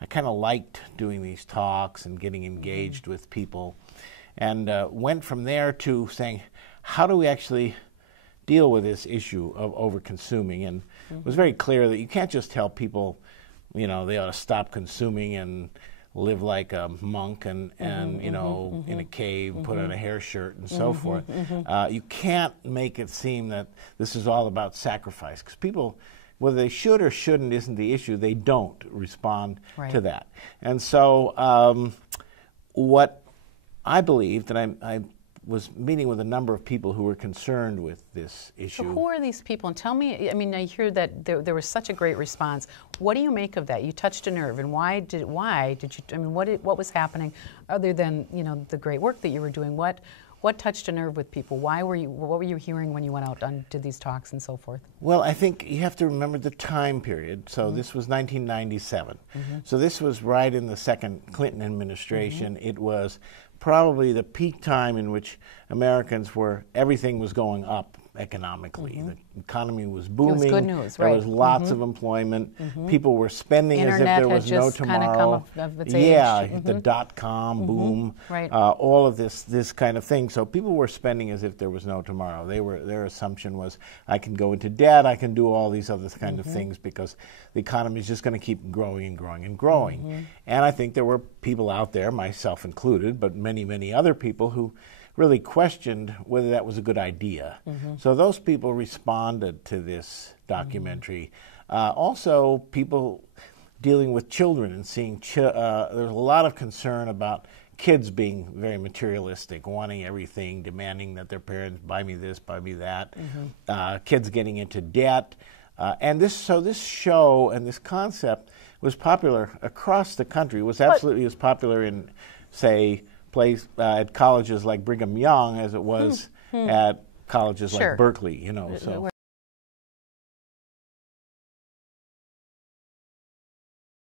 I kind of liked doing these talks and getting engaged with people, and went from there to saying, how do we actually deal with this issue of over-consuming? And it was very clear that you can't just tell people, you know, they ought to stop consuming and live like a monk and you know, in a cave, put on a hair shirt and so forth. You can't make it seem that this is all about sacrifice, because people, whether they should or shouldn't isn't the issue. They don't respond to that. And so what I believed, and I was meeting with a number of people who were concerned with this issue. So who are these people? And tell me, I mean, I hear that there was such a great response. What do you make of that? You touched a nerve, and why did you, I mean, what was happening other than, you know, the great work that you were doing? What touched a nerve with people? What were you hearing when you went out and did these talks and so forth? Well, I think you have to remember the time period. So this was 1997. So this was right in the second Clinton administration. It was probably the peak time in which Americans everything was going up economically. The economy was booming. It was good news, There was lots of employment. People were spending Internet as if there was no tomorrow. Come of its age. The dot-com boom, Right. all of this kind of thing. So people were spending as if there was no tomorrow. Their assumption was, I can go into debt, I can do all these other kind of things because the economy is just going to keep growing and growing and growing. And I think there were people out there, myself included, but many, many other people who really questioned whether that was a good idea. So those people responded to this documentary. Also, people dealing with children and seeing, there's a lot of concern about kids being very materialistic, wanting everything, demanding that their parents buy me this, buy me that, kids getting into debt. And this show and this concept was popular across the country. It was absolutely as popular in, say, at colleges like Brigham Young as it was at colleges like Berkeley, you know. So